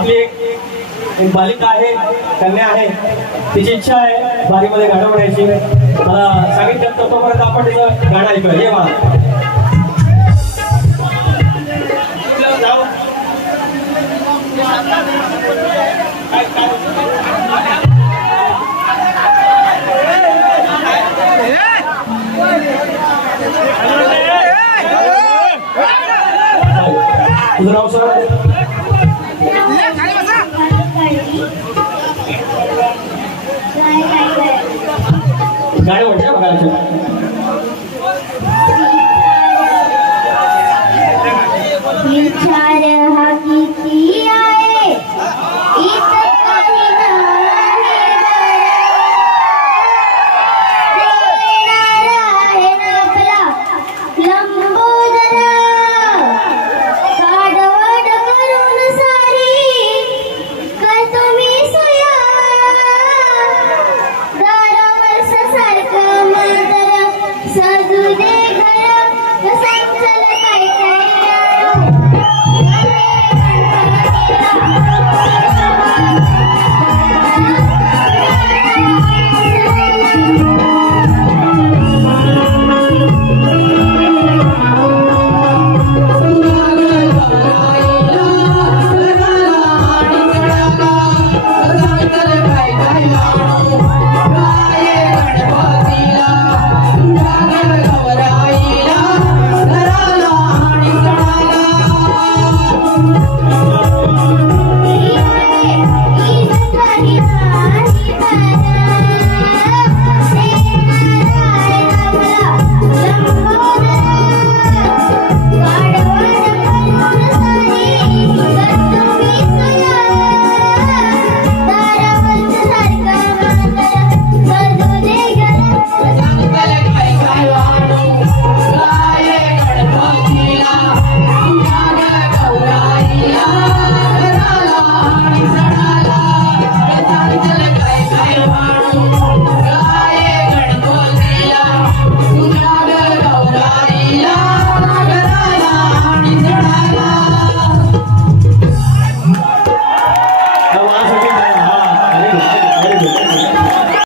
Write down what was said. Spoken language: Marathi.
आपली एक एक बालिका आहे कन्या आहे. तिची इच्छा आहे बारीमध्ये गाणं म्हणायची मला सांगितलं तर तोपर्यंत आपण तिचं गाणं ऐकूया. ये मला तुझं नाव सर गाणे म्हणते बघा